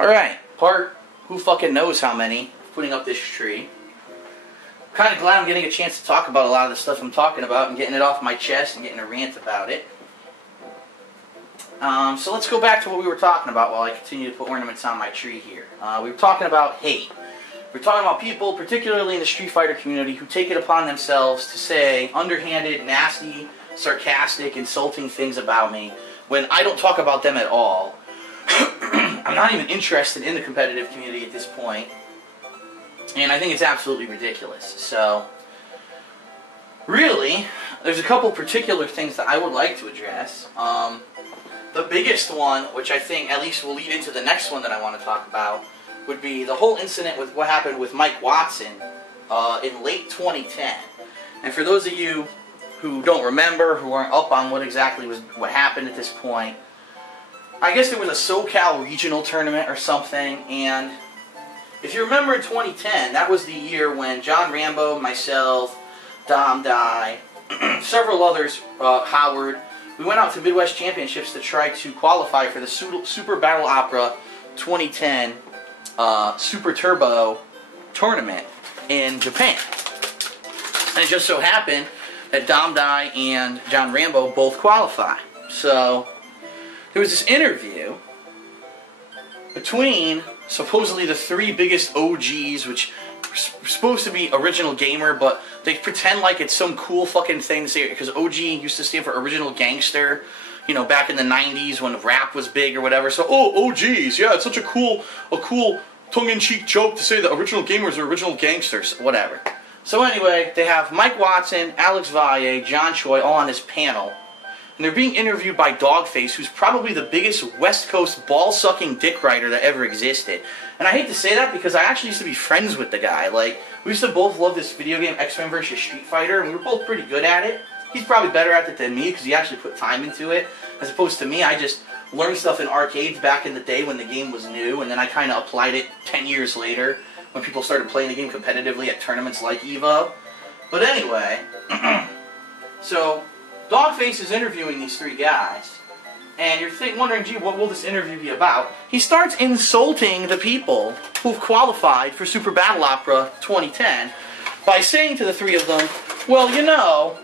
Alright, part who fucking knows how many, putting up this tree. Kind of glad I'm getting a chance to talk about a lot of the stuff I'm talking about and getting it off my chest and getting a rant about it. So let's go back to what we were talking about while I continue to put ornaments on my tree here. We were talking about hate. We're talking about people, particularly in the Street Fighter community, who take it upon themselves to say underhanded, nasty, sarcastic, insulting things about me when I don't talk about them at all. I'm not even interested in the competitive community at this point, and I think it's absolutely ridiculous. So, really, there's a couple particular things that I would like to address. The biggest one, which I think at least will lead into the next one that I want to talk about, would be the whole incident with what happened with Mike Watson in late 2010. And for those of you who don't remember, who aren't up on what exactly was what happened at this point, I guess there was a SoCal regional tournament or something, and if you remember in 2010, that was the year when John Rambo, myself, Dom Dye, several others, Howard, we went out to Midwest Championships to try to qualify for the Super Battle Opera 2010 Super Turbo tournament in Japan. And it just so happened that Dom Dye and John Rambo both qualify. So there was this interview between supposedly the three biggest OGs, which are supposed to be Original Gamer, but they pretend like it's some cool fucking thing to say, because OG used to stand for Original Gangster, you know, back in the 90s when rap was big or whatever. So, oh, OGs, yeah, it's such a cool tongue-in-cheek joke to say that Original Gamers are Original Gangsters, whatever. So anyway, they have Mike Watson, Alex Valle, John Choi all on this panel. And they're being interviewed by Dogface, who's probably the biggest West Coast ball-sucking dick rider that ever existed. And I hate to say that because I actually used to be friends with the guy. Like, we used to both love this video game, X-Men vs. Street Fighter, and we were both pretty good at it. He's probably better at it than me because he actually put time into it, as opposed to me. I just learned stuff in arcades back in the day when the game was new, and then I kind of applied it 10 years later when people started playing the game competitively at tournaments like EVO. But anyway, so Dogface is interviewing these three guys, and you're wondering, gee, what will this interview be about? He starts insulting the people who've qualified for Super Battle Opera 2010 by saying to the three of them, well, you know,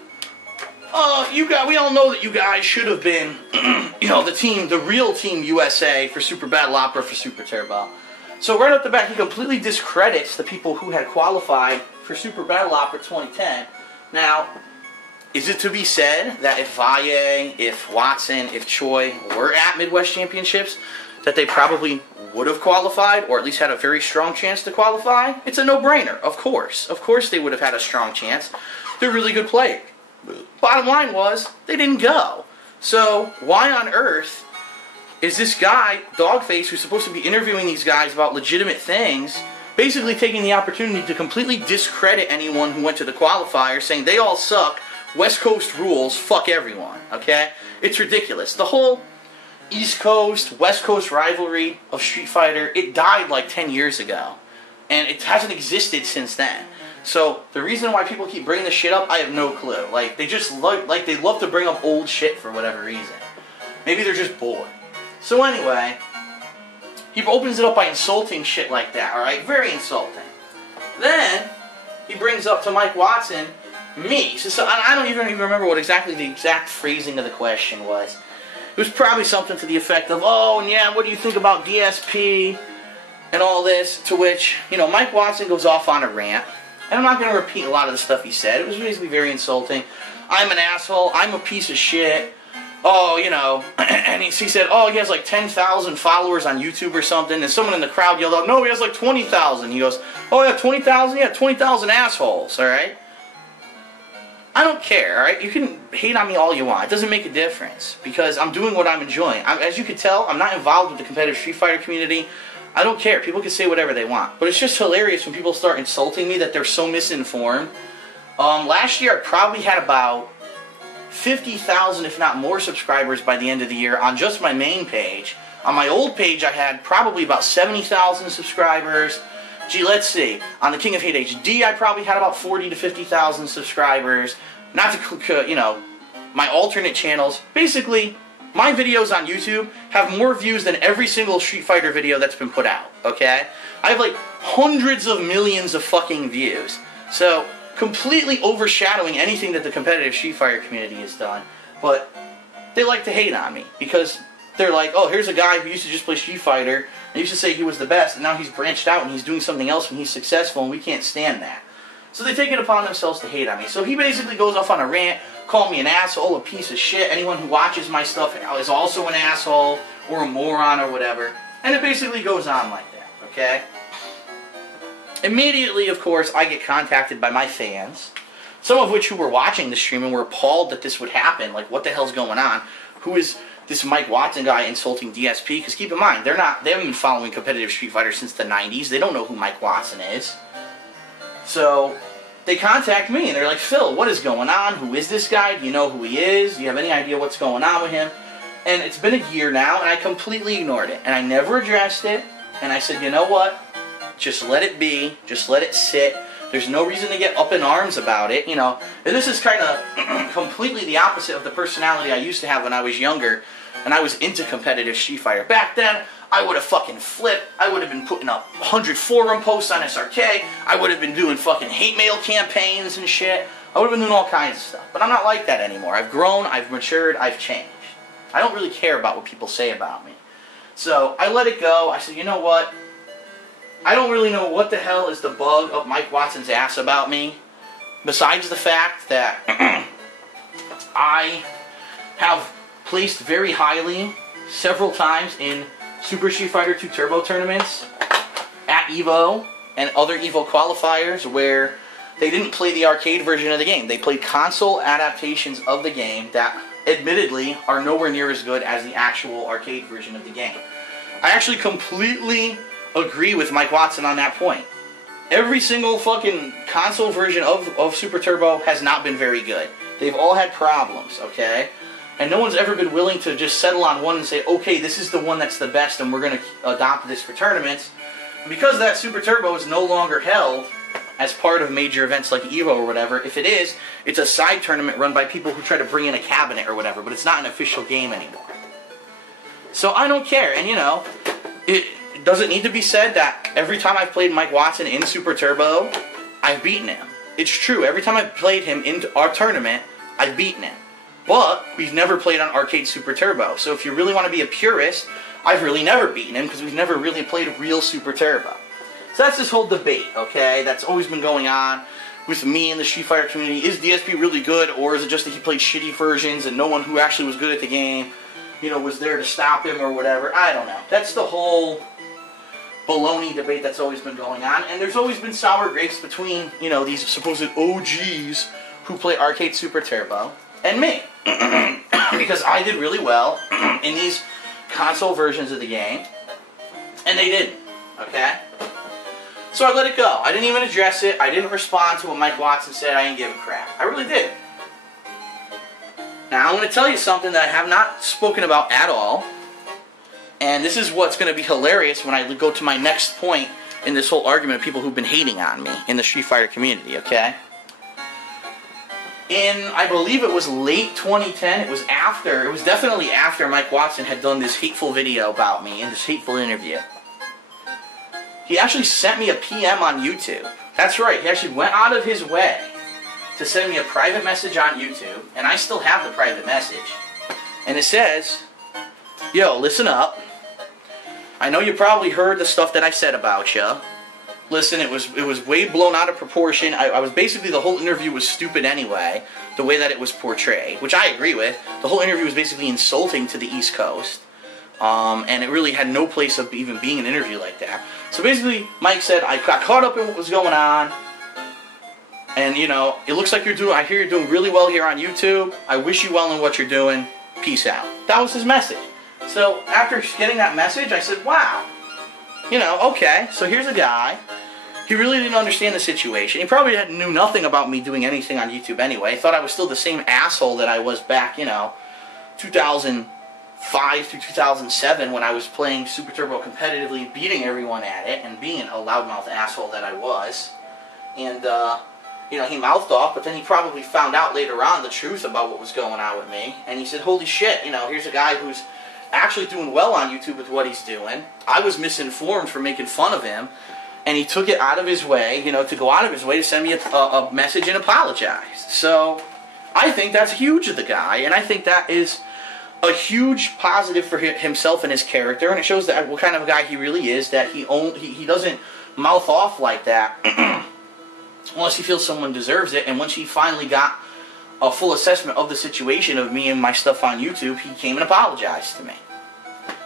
we all know that you guys should have been, you know, the real Team USA for Super Battle Opera for Super Turbo. So right off the bat, he completely discredits the people who had qualified for Super Battle Opera 2010. Now, is it to be said that if Valle, if Watson, if Choi were at Midwest Championships, that they probably would have qualified, or at least had a very strong chance to qualify? It's a no-brainer, of course. Of course they would have had a strong chance. They're really good players. Bottom line was, they didn't go. So, why on earth is this guy, Dogface, who's supposed to be interviewing these guys about legitimate things, basically taking the opportunity to completely discredit anyone who went to the qualifier, saying they all suck, West Coast rules, fuck everyone, okay? It's ridiculous. The whole East Coast, West Coast rivalry of Street Fighter, it died like 10 years ago. And it hasn't existed since then. So, the reason why people keep bringing this shit up, I have no clue. Like, they just they love to bring up old shit for whatever reason. Maybe they're just bored. So anyway, he opens it up by insulting shit like that, alright? Very insulting. Then, he brings up to Mike Watson, me. So I don't even remember what exactly the exact phrasing of the question was. It was probably something to the effect of, oh, and yeah, what do you think about DSP and all this? To which, you know, Mike Watson goes off on a rant. And I'm not going to repeat a lot of the stuff he said. It was basically very insulting. I'm an asshole. I'm a piece of shit. Oh, you know. And he said, oh, he has like 10,000 followers on YouTube or something. And someone in the crowd yelled out, no, he has like 20,000. He goes, oh, yeah, 20,000? Yeah, 20,000 assholes, all right? I don't care, all right? You can hate on me all you want. It doesn't make a difference because I'm doing what I'm enjoying. As you can tell, I'm not involved with the competitive Street Fighter community. I don't care. People can say whatever they want. But it's just hilarious when people start insulting me that they're so misinformed. Last year, I probably had about 50,000, if not more, subscribers by the end of the year on just my main page. On my old page, I had probably about 70,000 subscribers. Gee, let's see. On the King of Hate HD, I probably had about 40 to 50,000 subscribers. Not to, you know, my alternate channels. Basically, my videos on YouTube have more views than every single Street Fighter video that's been put out, okay? I have like hundreds of millions of fucking views. So, completely overshadowing anything that the competitive Street Fighter community has done. But they like to hate on me because they're like, oh, here's a guy who used to just play Street Fighter and used to say he was the best, and now he's branched out and he's doing something else and he's successful, and we can't stand that. So they take it upon themselves to hate on me. So he basically goes off on a rant, call me an asshole, a piece of shit. Anyone who watches my stuff is also an asshole or a moron or whatever. And it basically goes on like that, okay? Immediately, of course, I get contacted by my fans, some of which who were watching the stream and were appalled that this would happen. Like, what the hell's going on? Who is this Mike Watson guy insulting DSP? Because keep in mind, they haven't been following competitive Street Fighter since the 90s. They don't know who Mike Watson is. So they contact me and they're like, Phil, what is going on? Who is this guy? Do you know who he is? Do you have any idea what's going on with him? And it's been a year now, and I completely ignored it. And I never addressed it. And I said, you know what? Just let it be. Just let it sit. There's no reason to get up in arms about it, you know. And this is kind of completely the opposite of the personality I used to have when I was younger and I was into competitive Street Fighter. Back then, I would have fucking flipped. I would have been putting up 100 forum posts on SRK. I would have been doing fucking hate mail campaigns and shit. I would have been doing all kinds of stuff. But I'm not like that anymore. I've grown, I've matured, I've changed. I don't really care about what people say about me. So I let it go. I said, you know what? I don't really know what the hell is the bug up Mike Watson's ass about me, besides the fact that I have placed very highly several times in Super Street Fighter 2 Turbo tournaments at EVO and other EVO qualifiers where they didn't play the arcade version of the game. They played console adaptations of the game that admittedly are nowhere near as good as the actual arcade version of the game. I actually completely agree with Mike Watson on that point. Every single fucking console version of Super Turbo has not been very good. They've all had problems, okay? And no one's ever been willing to just settle on one and say, okay, this is the one that's the best and we're going to adopt this for tournaments. And because that Super Turbo is no longer held as part of major events like EVO or whatever, if it is, it's a side tournament run by people who try to bring in a cabinet or whatever, but it's not an official game anymore. So I don't care, and you know, it doesn't need to be said that every time I've played Mike Watson in Super Turbo, I've beaten him. It's true, every time I've played him in our tournament, I've beaten him. But we've never played on Arcade Super Turbo, so if you really want to be a purist, I've really never beaten him because we've never really played real Super Turbo. So that's this whole debate, okay, that's always been going on with me and the Street Fighter community. Is DSP really good, or is it just that he played shitty versions and no one who actually was good at the game, you know, was there to stop him or whatever? I don't know. That's the whole baloney debate that's always been going on, and there's always been sour grapes between, you know, these supposed OGs who play Arcade Super Turbo and me. Because I did really well in these console versions of the game, and they didn't, okay? So I let it go. I didn't even address it. I didn't respond to what Mike Watson said. I didn't give a crap. I really didn't. Now, I'm going to tell you something that I have not spoken about at all, and this is what's going to be hilarious when I go to my next point in this whole argument of people who've been hating on me in the Street Fighter community, okay? In, I believe it was late 2010, it was definitely after Mike Watson had done this hateful video about me in this hateful interview. He actually sent me a PM on YouTube. That's right, he actually went out of his way to send me a private message on YouTube, and I still have the private message. And it says, yo, listen up. I know you probably heard the stuff that I said about you. Listen, it was way blown out of proportion. I was basically, the whole interview was stupid anyway, the way that it was portrayed, which I agree with. The whole interview was basically insulting to the East Coast, and it really had no place of even being an interview like that. So basically, Mike said, I got caught up in what was going on, and you know, it looks like I hear you're doing really well here on YouTube. I wish you well in what you're doing. Peace out. That was his message. So after getting that message, I said, wow. You know, okay, so here's a guy. He really didn't understand the situation. He probably knew nothing about me doing anything on YouTube anyway. He thought I was still the same asshole that I was back, you know, 2005 through 2007 when I was playing Super Turbo competitively, beating everyone at it, and being a loudmouth asshole that I was. And you know, he mouthed off, but then he probably found out later on the truth about what was going on with me. And he said, holy shit, you know, here's a guy who's actually doing well on YouTube with what he's doing. I was misinformed for making fun of him. And he took it out of his way, you know, to go out of his way to send me a message and apologize. So I think that's huge of the guy, and I think that is a huge positive for himself and his character, and it shows that what kind of a guy he really is, that he doesn't mouth off like that unless he feels someone deserves it. And once he finally got a full assessment of the situation of me and my stuff on YouTube, he came and apologized to me.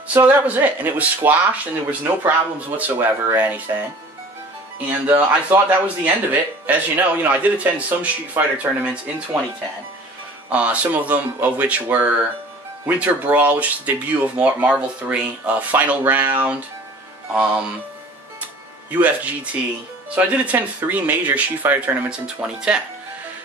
So that was it, and it was squashed, and there was no problems whatsoever or anything. And I thought that was the end of it. As you know, I did attend some Street Fighter tournaments in 2010. Some of them of which were Winter Brawl, which is the debut of Marvel 3, Final Round, UFGT. So I did attend 3 major Street Fighter tournaments in 2010.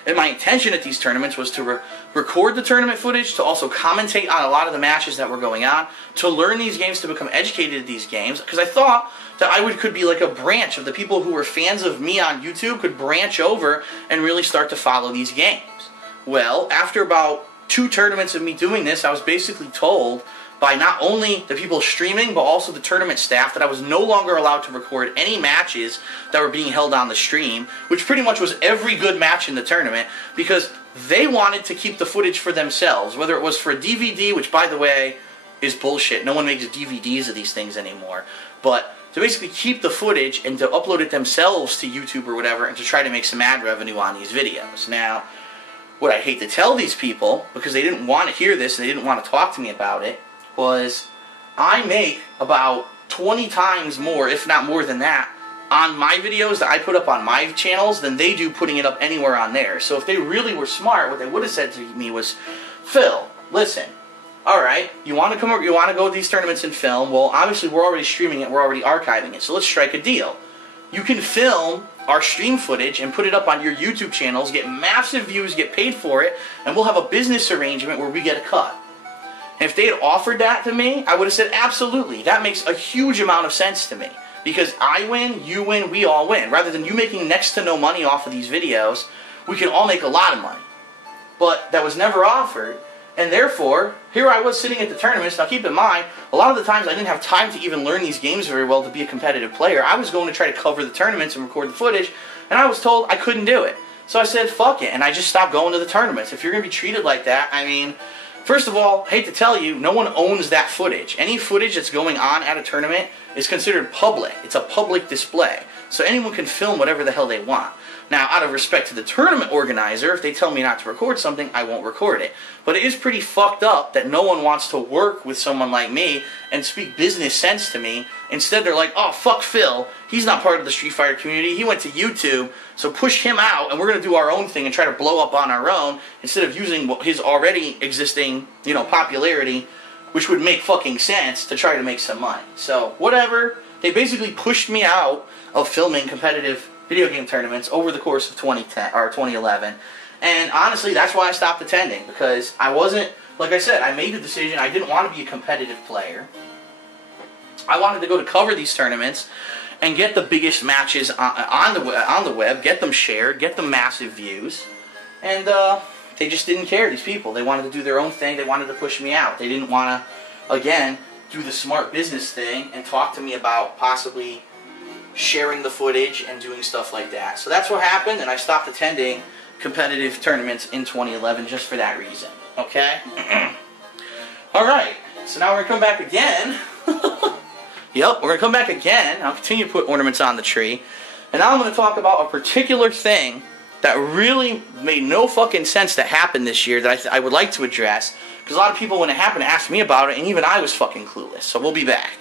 And my intention at these tournaments was to record the tournament footage, to also commentate on a lot of the matches that were going on, to learn these games, to become educated at these games, because I thought that I could be like a branch of the people who were fans of me on YouTube, could branch over and really start to follow these games. Well, after about 2 tournaments of me doing this, I was basically told by not only the people streaming, but also the tournament staff, that I was no longer allowed to record any matches that were being held on the stream, which pretty much was every good match in the tournament, because they wanted to keep the footage for themselves, whether it was for a DVD, which, by the way, is bullshit. No one makes DVDs of these things anymore. But to basically keep the footage and to upload it themselves to YouTube or whatever, and to try to make some ad revenue on these videos. Now, what I hate to tell these people, because they didn't want to hear this and they didn't want to talk to me about it, was I make about 20 times more, if not more than that, on my videos that I put up on my channels than they do putting it up anywhere on theirs. So if they really were smart, what they would have said to me was, Phil, listen, alright, you want to go to these tournaments and film? Well, obviously we're already streaming it, we're already archiving it, so let's strike a deal. You can film our stream footage and put it up on your YouTube channels, get massive views, get paid for it, and we'll have a business arrangement where we get a cut. And if they had offered that to me, I would have said, absolutely, that makes a huge amount of sense to me. Because I win, you win, we all win. Rather than you making next to no money off of these videos, we can all make a lot of money. But that was never offered, and therefore, here I was sitting at the tournaments. Now keep in mind, a lot of the times I didn't have time to even learn these games very well to be a competitive player. I was going to try to cover the tournaments and record the footage, and I was told I couldn't do it. So I said, fuck it, and I just stopped going to the tournaments. If you're going to be treated like that, I mean, first of all, hate to tell you, no one owns that footage. Any footage that's going on at a tournament is considered public. It's a public display. So anyone can film whatever the hell they want. Now, out of respect to the tournament organizer, if they tell me not to record something, I won't record it. But it is pretty fucked up that no one wants to work with someone like me and speak business sense to me. Instead, they're like, oh, fuck Phil. He's not part of the Street Fighter community. He went to YouTube, so push him out, and we're going to do our own thing and try to blow up on our own, instead of using his already existing, popularity, which would make fucking sense, to try to make some money. So, whatever. They basically pushed me out of filming competitive video game tournaments over the course of 2010 or 2011, and honestly, that's why I stopped attending, because I wasn't, like I said, I made the decision. I didn't want to be a competitive player. I wanted to go to cover these tournaments and get the biggest matches on the web, get them shared, get them massive views, and they just didn't care. These people, they wanted to do their own thing. They wanted to push me out. They didn't want to, again, do the smart business thing and talk to me about possibly sharing the footage and doing stuff like that. So that's what happened, and I stopped attending competitive tournaments in 2011 just for that reason. Okay? Alright, so now we're going to come back again. Yep, we're going to come back again. I'll continue to put ornaments on the tree. And now I'm going to talk about a particular thing that really made no fucking sense that happened this year that I would like to address. Because a lot of people, when it happened, asked me about it, and even I was fucking clueless. So we'll be back.